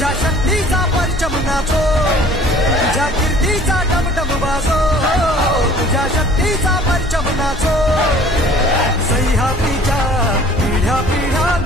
तुझ्या शक्तीचा परचम नाचो, तुझ्या कीर्तीचा डमडम वाजो, तुझ्या शक्तीचा परचम नाचो. सह्याद्रीच्या पिढ्या पिढ्या